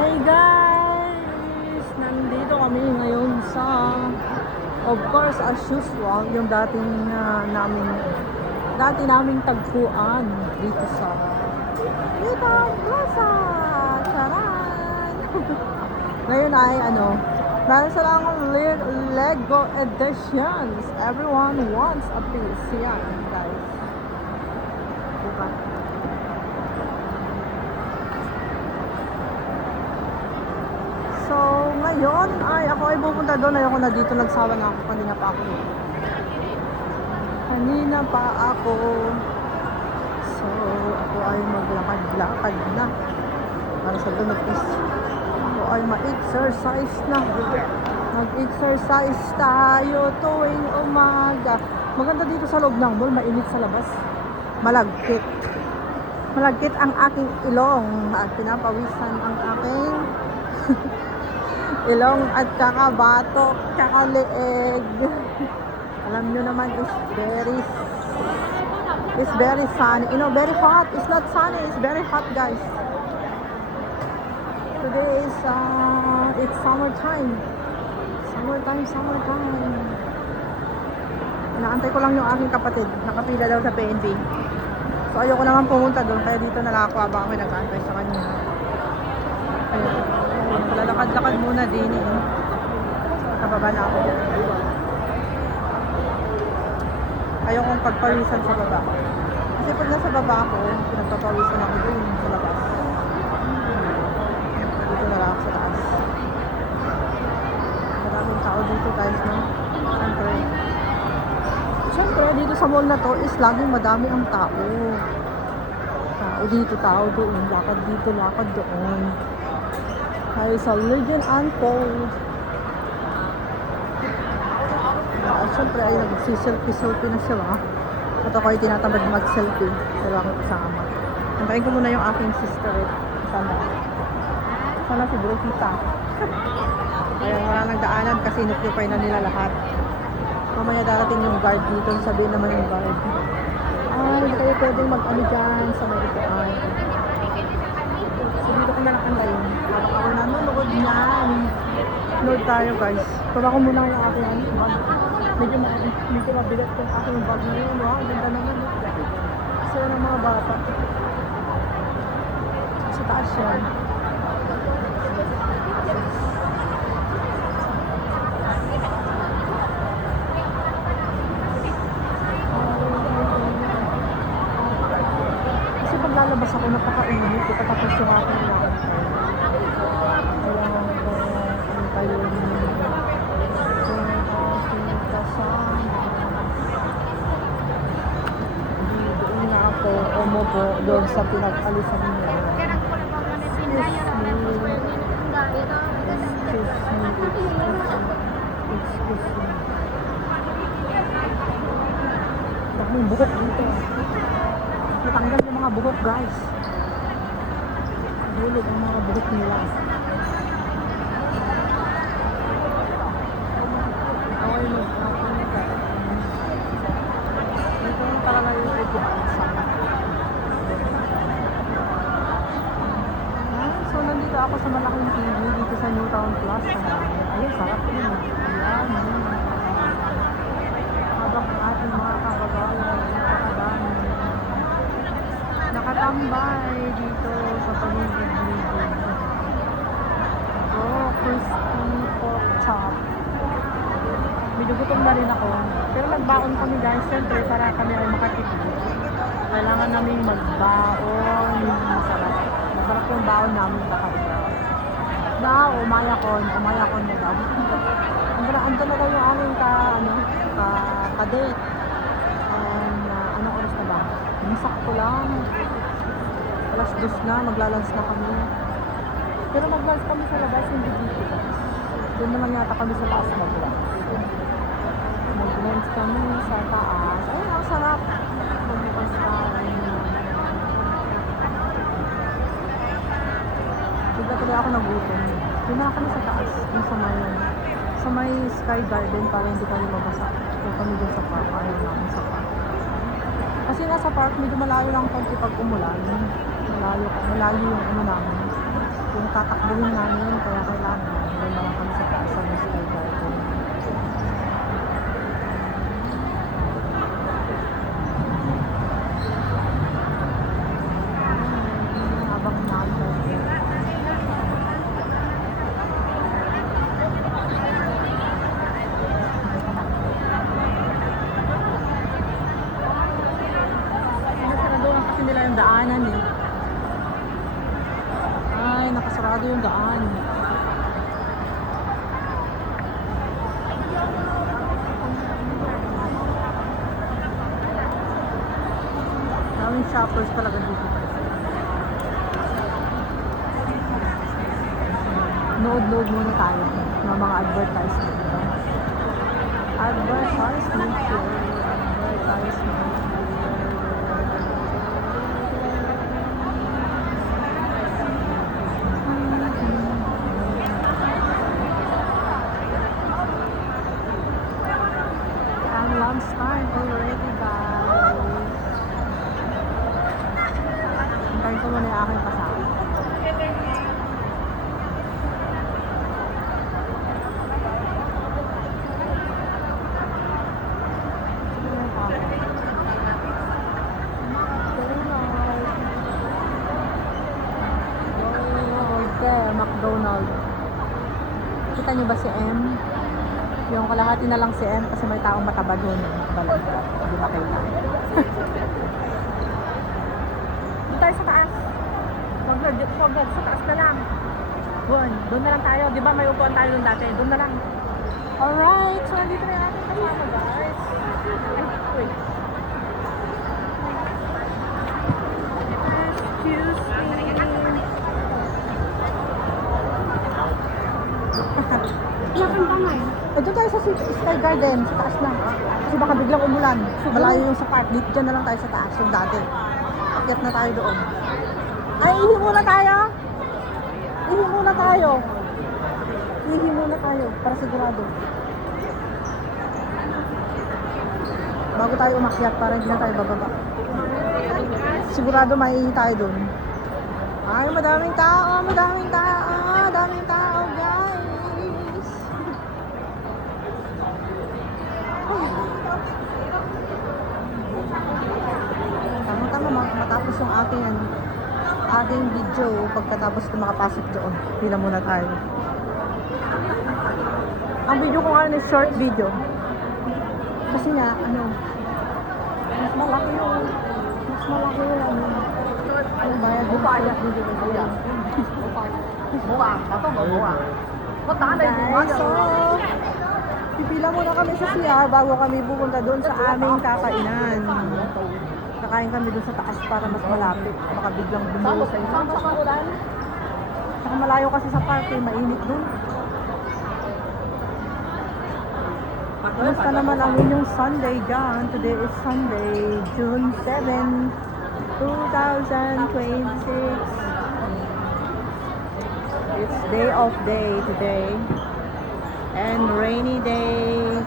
Hi guys! Nandito kami ngayon sa, of course, as usual, yung dati naming tagpuan dito sa Newtown Plaza! Charan! Ngayon ay meron silang Lego editions. Everyone wants a piece. Yan, guys. Diba? So, ngayon ay ako ay pupunta doon. Ayoko na dito. Nagsawa na ako. Kanina pa ako. So, ako ay maglakad-lakad na. Para sa doon ako ay ma-exercise na. Mag-exercise tayo tuwing umaga. Maganda dito sa loob ng mall. Mainit sa labas. Malagkit. Malagkit ang aking ilong. At pinapawisan ang aking ilong at kakabatok, kakaleeg. Alam nyo naman, it's very sunny. You know, very hot. It's not sunny, it's very hot, guys. Today is, it's summertime. Summertime. Inaantay ko lang yung aking kapatid. Nakapila daw sa PNB. So, ayoko naman pumunta doon. Kaya dito na lang ako habang ako nag-aantay sa kanina. Lalakad-lakad muna din eh. Nakababa na ako. Ayokong pagpawisan sa baba. Kasi pag nasa baba ako, pinagpapawisan ako doon sa labas. Dito na lang ako sa taas. Maraming tao dito, guys, no? Siyempre, dito sa mall na to is laging madami ang tao. Tao dito, tao doon. Lakad dito, lakad doon. Ay, sa Legend Unfold. Siyempre ay nagsiselfie-selfie na sila. At ako ay tinatamad mag-selfie. Pero ako kasama. Antayin ko muna yung aking sister. Sana si Brokita. Kaya wala nagdaanan kasi inukyupay na nila lahat. Mamaya darating yung guard dito. Sabihin naman yung guard. Ay, hindi kayo pwedeng mag-ano dyan sa Marituan. So dito ko na nakantayin. Habang ako nanonood niyan. Load tayo, guys. Paba ko muna yung aking bag. Medyo mabigat yung aking bag na yun. Wow, ganda naman. Kasi ng mga bata. Sa taas yan. Kasi pag lalabas ako, napakainit. Tapos yung aking lang. Doon na ako umupo doon sa pinag-alisan niya. Excuse me. Bakit yung buhok dito? Natanggal yung mga buhok, guys. Hulog ang mga buhok nila. Ito yung talaga yung upuan sa so nandito ako sa malaking TV dito sa Newtown Plaza. Ayun, sarap yun. Ayan. Habang ating mga kabagalan nakatambay dito sa paligid-ligid. Crispy pork chop. Medyo gutom na rin ako. Pero nagbaon kami, guys. Siyempre, para kami ay makatipid. Kailangan namin magbaon. Masarap. Masarap yung baon namin lahat. Umayakon na daw. Ando na daw yung aming ka-date. And, anong oras na ba? Sakto lang. Alas 2 na, maglalans na kami. Pero mag-lunch kami sa labas, hindi dito. Doon naman yata kami sa taas mag-lunch. Mag-lunch kami sa taas. Ay, ang sarap. Pagbukas tayo. Bigla tuloy ako nagutom. Doon na kami sa taas. Sa may Sky Garden para hindi kami mabasa. Doon kami doon sa park. Ayaw namin sa park. Kasi nasa park, medyo malayo lang konti pag umulan. Malayo yung namin. yung tatakbuhin namin, kaya kailangan doon naman kami sa taas ng Sky Garden. Habang namin. Nakasaraduhan kasi nila yung daanan eh. Ay, nakasarado yung daan. Daming shoppers talaga dito. Nood-nood muna tayo ng mga advertisement dito. Advertisement here. Advertisement. Ang lunchtime already, guys. Hintayin ko muna yung aking kasama. McDonald's. Kita niyo ba si M? Yung kalahati na lang si M kasi may taong mataba doon. Balag. Hindi makita. Doon tayo sa taas. Huwag na, sa taas na lang. Doon na lang tayo. Di ba may upuan tayo doon dati? Doon na lang. Alright. So, nandito na yung ating kasama, guys. Wait. Excuse me. Doon tayo sa Sky Garden, sa taas lang. Kasi baka biglang umulan. Malayo yung sa park. Diyan na lang tayo sa taas, yung dati. Akyat na tayo doon. Ay, ihi muna tayo. Ihi muna tayo. Ihi muna tayo, para sigurado. Bago tayo umakyat, para hindi na tayo bababa. Sigurado may ihi tayo doon. Ay, madaming tao, madaming tao, madaming tao, guys. Tama-tama, matapos yung ating video, pagkatapos ko makapasok doon, pila muna tayo. Ang video ko nga is short video. Kasi nga, mas malaki yung ang bayad mo pa ayak video ko siya. Guys, so pipila muna kami sa CR bago kami pupunta doon sa aming kakainan. Kakain kami doon sa taas para mas malapit. Baka biglang bumulo sa isa. Saka malayo kasi sa park, mainit doon. Kumusta naman ang inyong Sunday dyan? Today is Sunday, June 7, 2026. It's day off day today. And rainy day.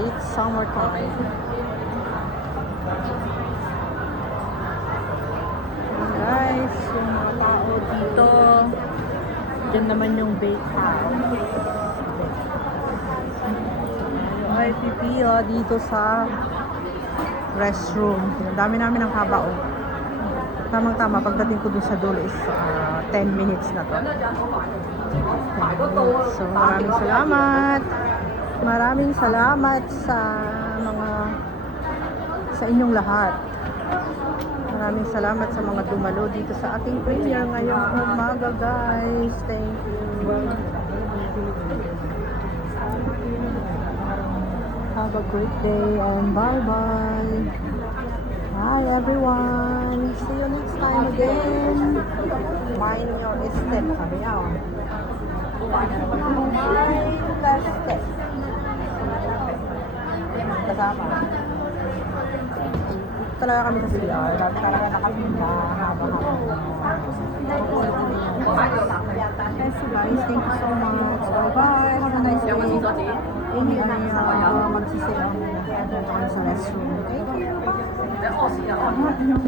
It's summertime. Guys, yung mga tao dito. Diyan naman yung bake house. Yung IPP dito sa restroom. Ang dami namin ng haba oh. Tamang-tama, pagdating ko dun sa dulo is 10 minutes na to. So, maraming salamat. Maraming salamat sa inyong lahat. Maraming salamat sa mga dumalo dito sa ating premiere ngayong umaga, guys. Thank you. Have a great day and bye-bye. Hi everyone. See you next time again. Mind your step. Sabi niya. Mind the step. Kasama. Talaga kami sa CR. Talaga nakapinda. Haba-haba. Guys, thank you so much. Bye-bye. Have a nice day. Hindi ay magsisip sa restroom. Thank you. Bye.